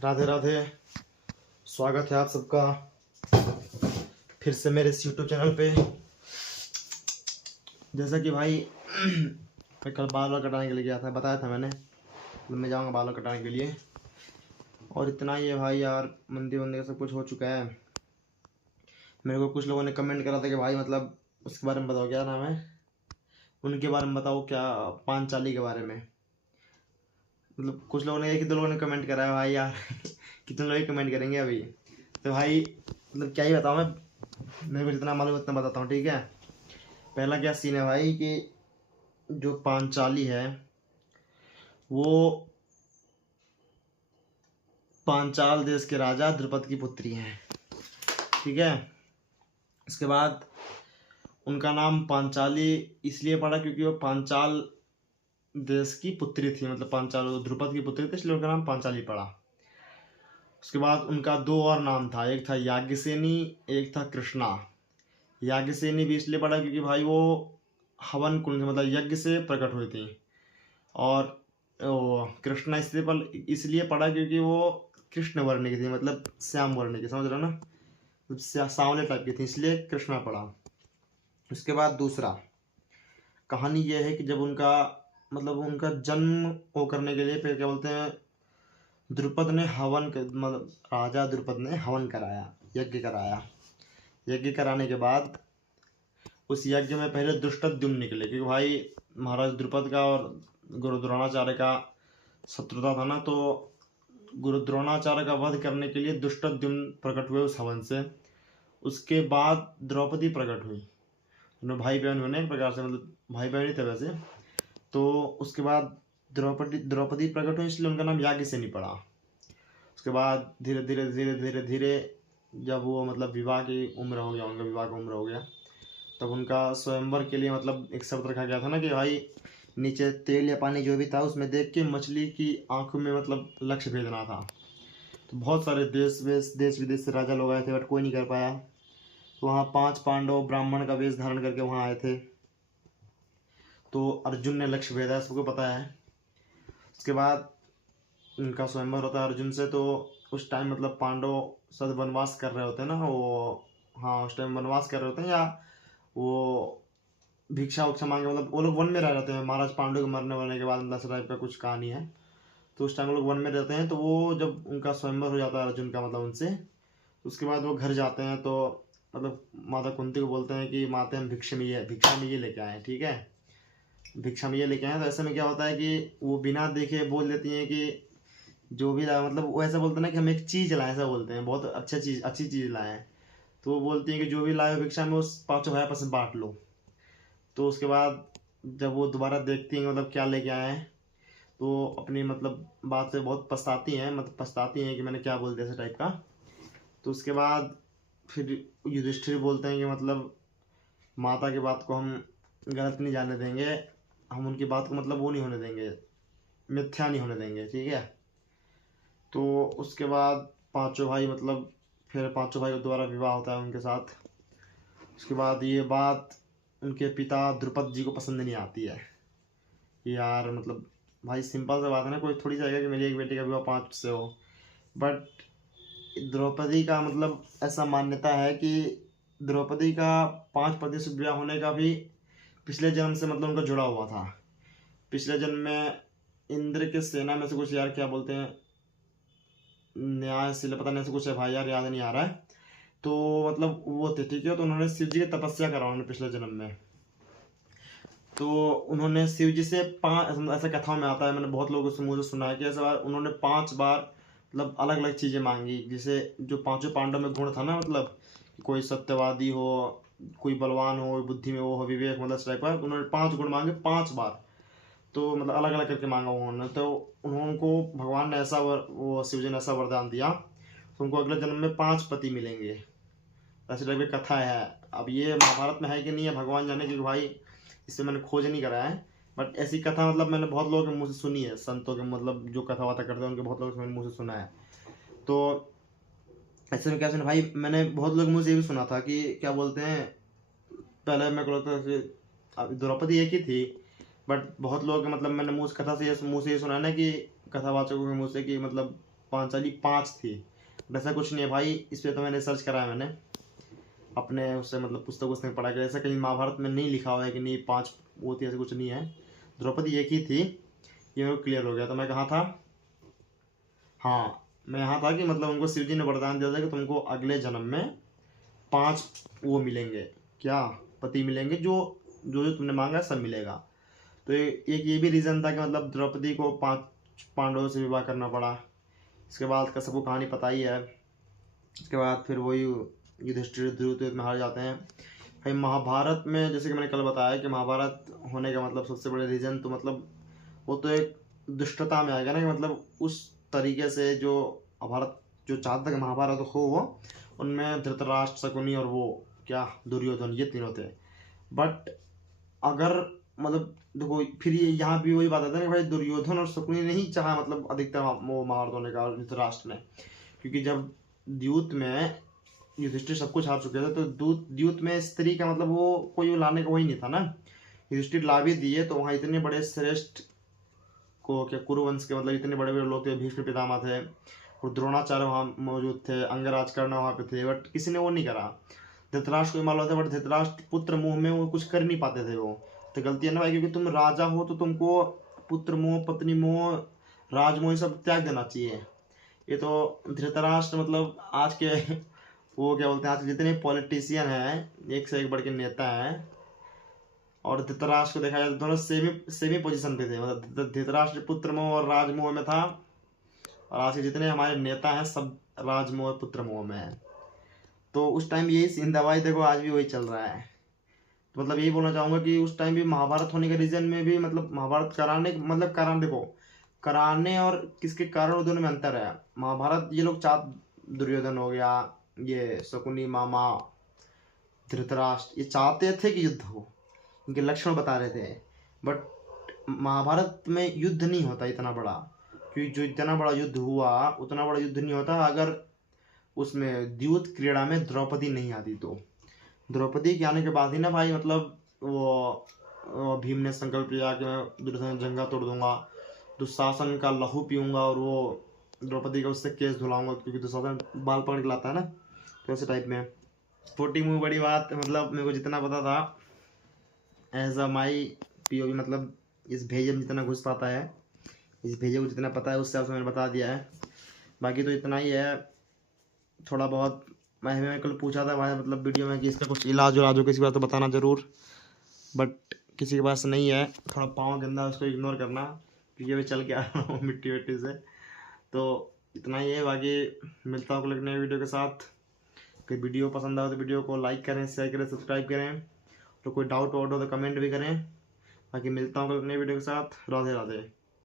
राधे राधे। स्वागत है आप सबका फिर से मेरे इस यूट्यूब चैनल पे। जैसा कि भाई मैं कल बाल कटाने के लिए गया था, बताया था मैंने मैं जाऊंगा बाल कटाने के लिए। और इतना ही है भाई यार, मंदिर वंदिर सब कुछ हो चुका है। मेरे को कुछ लोगों ने कमेंट करा था कि भाई मतलब उसके बारे में बताओ, क्या नाम है उनके बारे में बताओ, क्या पांचाली के बारे में। मतलब कुछ लोगों ने, एक दो लोगों ने कमेंट करा है भाई यार कितने लोग कमेंट करेंगे अभी। तो भाई मतलब क्या ही बताऊँ मैं, मेरे को जितना मालूम उतना बताता हूँ, ठीक है। पहला क्या सीन है भाई कि जो पांचाली है वो पांचाल देश के राजा द्रुपद की पुत्री हैं, ठीक है। इसके बाद उनका नाम पांचाली इसलिए पड़ा क्योंकि वो पांचाल देश की पुत्री थी, मतलब पांचाल द्रुपद की पुत्री थी, इसलिए उनका नाम पांचाली पड़ा। उसके बाद उनका दो और नाम था, एक था याज्ञसेनी, एक था कृष्णा। याज्ञसेनी भी इसलिए पड़ा क्योंकि भाई वो हवन कुंड मतलब यज्ञ से प्रकट हुई थी। और कृष्णा इसलिए पड़ा क्योंकि वो कृष्ण वर्ण की थी, मतलब श्याम वर्ण की, समझ रहे हो ना, सांवले टाइप की थी, इसलिए कृष्णा पड़ा। उसके बाद दूसरा कहानी यह है कि जब उनका मतलब उनका जन्म वो करने के लिए फिर क्या बोलते हैं, द्रुपद ने मतलब राजा द्रुपद ने हवन कराया, यज्ञ कराया। यज्ञ कराने के बाद उस यज्ञ में पहले दुष्टद्युम्न निकले, क्योंकि भाई महाराज द्रुपद का और गुरु द्रोणाचार्य का शत्रुता था ना, तो गुरु द्रोणाचार्य का वध करने के लिए दुष्टद्युम्न प्रकट हुए उस हवन से। उसके बाद द्रौपदी प्रकट हुई, दोनों भाई बहन हुए एक प्रकार से, मतलब भाई बहन ही थे वैसे। तो उसके बाद द्रौपदी प्रकट हुई, इसलिए उनका नाम याज्ञसेनी पड़ा। उसके बाद धीरे धीरे धीरे धीरे धीरे जब वो मतलब विवाह की उम्र हो गया, उनका विवाह का उम्र हो गया, तब उनका स्वयंवर के लिए मतलब एक शब्द रखा गया था ना कि भाई नीचे तेल या पानी जो भी था उसमें देख के मछली की आंखों में मतलब लक्ष्य भेजना था। तो बहुत सारे देश विदेश से राजा लोग आए थे, बट कोई नहीं कर पाया। तो वहाँ 5 पांडव ब्राह्मण का वेश धारण करके वहाँ आए थे, तो अर्जुन ने लक्ष्य भेदा, सबको पता है। उसके बाद उनका स्वयंवर होता है अर्जुन से। तो उस टाइम मतलब पांडव शायद वनवास कर रहे होते हैं ना वो, हाँ उस टाइम वनवास कर रहे होते हैं, या वो भिक्षा उक्षा मांगे, मतलब वो लोग वन में रह रहते हैं महाराज पांडु के मरने वरने के बाद, मतलब टाइप का कुछ कहानी है। तो उस टाइम वो लोग वन में रहते हैं। तो वो जब उनका स्वयंवर हो जाता है अर्जुन का मतलब उनसे, उसके बाद वो घर जाते हैं। तो मतलब माता कुंती को बोलते हैं कि माता हम भिक्षा में ये लेके आए हैं, ठीक है, भिक्षा में ये लेके आए हैं। तो ऐसे में क्या होता है कि वो बिना देखे बोल देती हैं कि जो भी लाए, मतलब वो ऐसा बोलते हैं ना कि हम एक चीज़ लाए, ऐसा बोलते हैं, बहुत अच्छी चीज़ लाए हैं। तो वो बोलती हैं कि जो भी लाए हो भिक्षा में उस 5 भाई आपस में बांट लो। तो उसके बाद जब वो दोबारा देखती हैं मतलब क्या लेके आए हैं, तो अपनी मतलब बात से बहुत पछताती हैं कि मैंने क्या बोल दिया, ऐसे टाइप का। तो उसके बाद फिर युधिष्ठिर बोलते हैं कि मतलब माता की बात को हम गलत नहीं जाने देंगे, हम उनकी बात को मतलब वो नहीं होने देंगे, मिथ्या नहीं होने देंगे, ठीक है। तो उसके बाद पांचों भाई मतलब फिर पांचों भाई का दोबारा विवाह होता है उनके साथ। उसके बाद ये बात उनके पिता द्रुपद जी को पसंद नहीं आती है कि यार मतलब भाई सिंपल सा बात है ना, कोई थोड़ी चाहेगा कि मेरी एक बेटी का विवाह 5 से हो। बट द्रौपदी का मतलब ऐसा मान्यता है कि द्रौपदी का 5 पति से विवाह होने का भी पिछले जन्म से मतलब उनका जुड़ा हुआ था। पिछले जन्म में इंद्र के सेना में से कुछ, यार क्या बोलते हैं, न्यायशील पता नहीं ऐसे कुछ है भाई, यार याद नहीं आ रहा है। तो मतलब वो थे, ठीक है। तो उन्होंने शिव जी की तपस्या करा उन्होंने पिछले जन्म में। तो उन्होंने शिव जी से 5, ऐसा कथाओं में आता है, मैंने बहुत लोगों से मुझे सुना है कि ऐसा उन्होंने 5 बार मतलब अलग अलग चीज़ें मांगी। जैसे जो 5 पांडव में गुण था ना, मतलब कोई सत्यवादी हो, कोई बलवान हो, बुद्धि में वो हो, विवेक, मतलब इस टाइप का उन्होंने 5 गुण मांगे 5 बार। तो मतलब अलग अलग करके मांगा उन्होंने। तो उनको भगवान ने ऐसा वो शिव जी ने ऐसा वरदान दिया, तो उनको अगले जन्म में 5 पति मिलेंगे, ऐसी टाइप की कथा है। अब ये महाभारत में है कि नहीं है भगवान जाने, क्योंकि भाई इसे मैंने खोज नहीं करा है। बट ऐसी कथा मतलब मैंने बहुत लोगों के मुंह से सुनी है, संतों के मतलब जो कथा वाता करते हैं उनके बहुत लोगों के मुंह से सुना है। तो ऐसे में क्या सुना भाई, मैंने बहुत लोगों के मुंह से ये भी सुना था कि क्या बोलते हैं, पहले मेरे को लगता है कि द्रौपदी एक ही थी, बट बहुत लोग मतलब मैंने मुंह से ये सुना है ना कि कथावाचकों के मुंह से कि मतलब पांचाली 5 थी, ऐसा कुछ नहीं है भाई। इस पर तो मैंने सर्च करा है, मैंने अपने उससे मतलब पुस्तक उसने पढ़ा कि ऐसा कहीं महाभारत में नहीं लिखा हुआ है कि नहीं 5 वो थी, ऐसा कुछ नहीं है। द्रौपदी एक ही थी, ये मेरे को क्लियर हो गया। तो मैं कहाँ था, हाँ मैं यहाँ था कि मतलब उनको शिव जी ने वरदान दिया था कि तुमको अगले जन्म में 5 वो मिलेंगे, क्या पति मिलेंगे, जो जो जो तुमने मांगा सब मिलेगा। तो एक ये भी रीज़न था कि मतलब द्रौपदी को 5 पांडवों से विवाह करना पड़ा। इसके बाद का सबको कहानी पता ही है। इसके बाद फिर वही युधिष्ठिर ध्रुव में हार जाते हैं। भाई महाभारत में जैसे कि मैंने कल बताया कि महाभारत होने का मतलब सबसे बड़े रीज़न तो मतलब वो तो एक दुष्टता में आएगा ना, कि मतलब उस तरीके से जो भारत जो चाहता था कि महाभारत हो, उनमें धृतराष्ट्र, शकुनी और वो क्या दुर्योधन, ये तीनों थे। बट अगर मतलब देखो फिर ये यहाँ भी वही बात आता है कि भाई दुर्योधन और शकुनी ने ही चाहा मतलब अधिकतर वो महाभारत होने का, धृतराष्ट्र ने, क्योंकि जब द्यूत में युधिष्ठिर सब कुछ हार चुके थे तो द्यूत में स्त्री का मतलब वो कोई लाने का वही नहीं था ना। युधिष्ठिर ला भी दिए तो वहाँ इतने बड़े श्रेष्ठ को क्या कुरुवंश के मतलब इतने बड़े बड़े लोग थे, भीष्म पितामह थे और द्रोणाचार्य वहाँ मौजूद थे, अंगराज कर्ण वहाँ पे थे, बट किसी ने वो नहीं करा। धृतराष्ट्र को मालूम था, बट धृतराष्ट्र पुत्र मोह में वो कुछ कर नहीं पाते थे। वो तो गलती है ना भाई, क्योंकि तुम राजा हो तो तुमको पुत्र मोह, पत्नी मोह, राजमोह सब त्याग देना चाहिए। ये तो धृतराष्ट्र मतलब आज के वो क्या बोलते हैं, आज जितने पॉलिटिशियन हैं एक से एक बढ़ के नेता हैं, और धृतराष्ट्र को देखा जाए तो दोनों सेमी पोजीशन पे थे। मतलब धृतराष्ट्र पुत्र मोह और राजमोह में था, और आज के जितने हमारे नेता हैं सब राजमोह पुत्र मोह में है। तो उस टाइम यही सीन था भाई, देखो आज भी वही चल रहा है। तो मतलब यही बोलना चाहूँगा कि उस टाइम भी महाभारत होने के रीजन में भी मतलब महाभारत कराने मतलब कारण देखो, कराने और किसके कारण दोनों में अंतर है। महाभारत ये लोग दुर्योधन हो गया, ये शकुनी मामा, धृतराष्ट्र, ये चाहते थे कि युद्ध हो, इनके लक्षण बता रहे थे। बट महाभारत में युद्ध नहीं होता इतना बड़ा, क्योंकि जो इतना बड़ा युद्ध हुआ उतना बड़ा युद्ध नहीं होता अगर उसमें द्यूत क्रीड़ा में द्रौपदी नहीं आती। तो द्रौपदी के आने के बाद ही ना भाई मतलब वो भीम ने संकल्प लिया कि मैं दुर्योधन जंगा तोड़ दूंगा, दुशासन का लहू पीऊंगा और वो द्रौपदी का उससे केस धुलाऊंगा, क्योंकि दुशासन बाल पकड़ के लाता है ना, तो ऐसे टाइप में। छोटी मुँह बड़ी बात, मतलब मेरे को जितना पता था एज अ माई POV, मतलब इस भेजे में जितना घुस पाता है, इस भेजे को जितना पता है उससे आपसे मैंने बता दिया है। बाकी तो इतना ही है। थोड़ा बहुत मैं कल पूछा था भाई मतलब वीडियो में कि इसका कुछ इलाज उलाज हो किसी के पास तो बताना ज़रूर, बट किसी के पास नहीं है। थोड़ा पाँव गंदा उसको इग्नोर करना, क्योंकि अभी चल के आ रहा हूँ मिट्टी विट्टी से। तो इतना ही है, बाकी मिलता हूँ अगले नए वीडियो के साथ। कोई वीडियो पसंद आए तो वीडियो को लाइक करें, शेयर करें, सब्सक्राइब करें, तो कोई डाउट वाउट हो तो कमेंट भी करें। बाकी मिलता हूँ अगले नए वीडियो के साथ। राधे राधे।